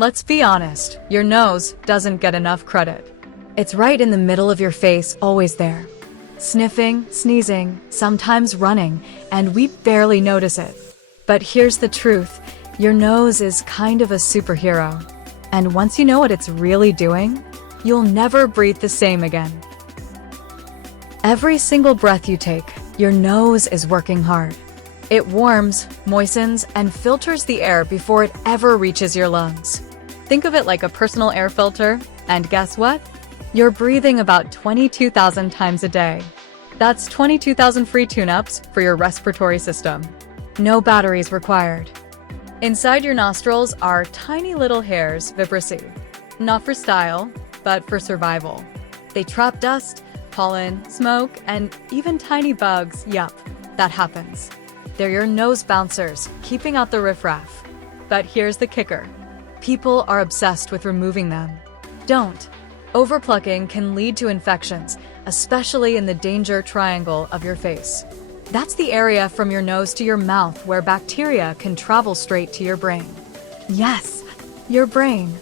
Let's be honest, your nose doesn't get enough credit. It's right in the middle of your face, always there. Sniffing, sneezing, sometimes running, and we barely notice it. But here's the truth, your nose is kind of a superhero. And once you know what it's really doing, you'll never breathe the same again. Every single breath you take, your nose is working hard. It warms, moistens, and filters the air before it ever reaches your lungs. Think of it like a personal air filter, and guess what? You're breathing about 22,000 times a day. That's 22,000 free tune-ups for your respiratory system. No batteries required. Inside your nostrils are tiny little hairs, vibrissae. Not for style, but for survival. They trap dust, pollen, smoke, and even tiny bugs. Yup, that happens. They're your nose bouncers, keeping out the riffraff. But here's the kicker. People are obsessed with removing them. Don't. Overplucking can lead to infections, especially in the danger triangle of your face. That's the area from your nose to your mouth where bacteria can travel straight to your brain. Yes, your brain.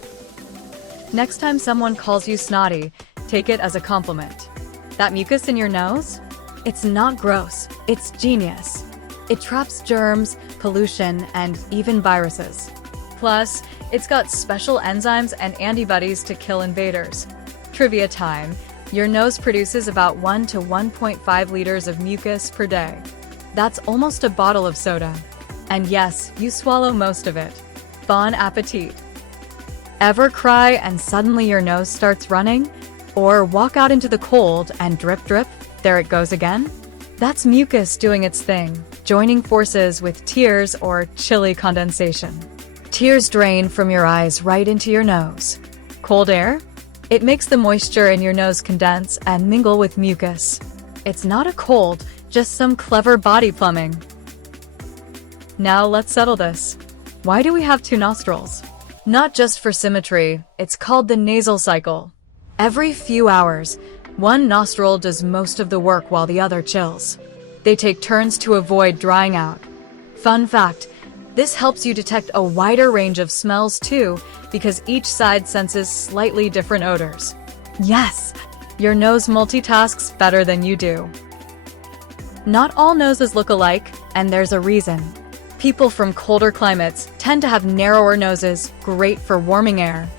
Next time someone calls you snotty, take it as a compliment. That mucus in your nose? It's not gross, it's genius. It traps germs, pollution, and even viruses. Plus, it's got special enzymes and antibodies to kill invaders. Trivia time. Your nose produces about 1 to 1.5 liters of mucus per day. That's almost a bottle of soda. And yes, you swallow most of it. Bon appetit. Ever cry and suddenly your nose starts running? Or walk out into the cold and drip drip, there it goes again? That's mucus doing its thing, joining forces with tears or chilly condensation. Tears drain from your eyes right into your nose. Cold air? It makes the moisture in your nose condense and mingle with mucus. It's not a cold, just some clever body plumbing. Now let's settle this. Why do we have two nostrils? Not just for symmetry, it's called the nasal cycle. Every few hours, one nostril does most of the work while the other chills. They take turns to avoid drying out. Fun fact, this helps you detect a wider range of smells too, because each side senses slightly different odors. Yes, your nose multitasks better than you do. Not all noses look alike, and there's a reason. People from colder climates tend to have narrower noses, great for warming air.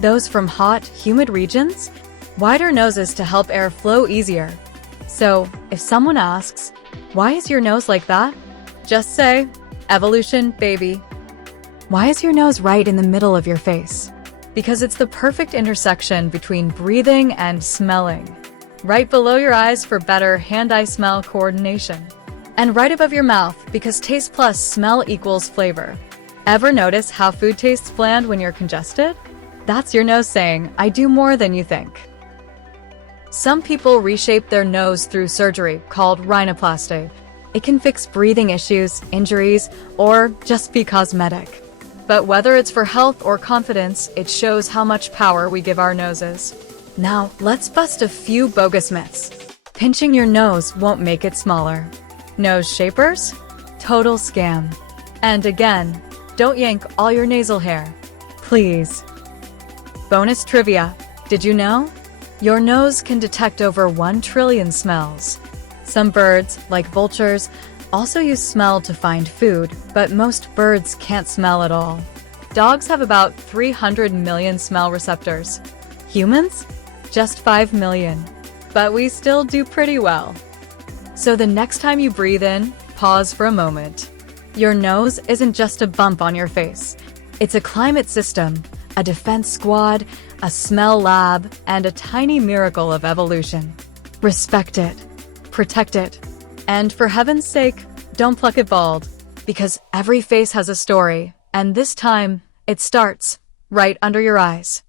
Those from hot, humid regions? Wider noses to help air flow easier. So, if someone asks, why is your nose like that? Just say, evolution, baby. Why is your nose right in the middle of your face? Because it's the perfect intersection between breathing and smelling. Right below your eyes for better hand-eye smell coordination. And right above your mouth because taste plus smell equals flavor. Ever notice how food tastes bland when you're congested? That's your nose saying, I do more than you think. Some people reshape their nose through surgery called rhinoplasty. It can fix breathing issues, injuries, or just be cosmetic. But whether it's for health or confidence, it shows how much power we give our noses. Now, let's bust a few bogus myths. Pinching your nose won't make it smaller. Nose shapers? Total scam. And again, don't yank all your nasal hair. Please. Bonus trivia. Did you know? Your nose can detect over 1 trillion smells. Some birds, like vultures, also use smell to find food, but most birds can't smell at all. Dogs have about 300 million smell receptors. Humans? Just 5 million. But we still do pretty well. So the next time you breathe in, pause for a moment. Your nose isn't just a bump on your face. It's a climate system, a defense squad, a smell lab, and a tiny miracle of evolution. Respect it. Protect it. And for heaven's sake, don't pluck it bald. Because every face has a story, and this time, it starts right under your eyes.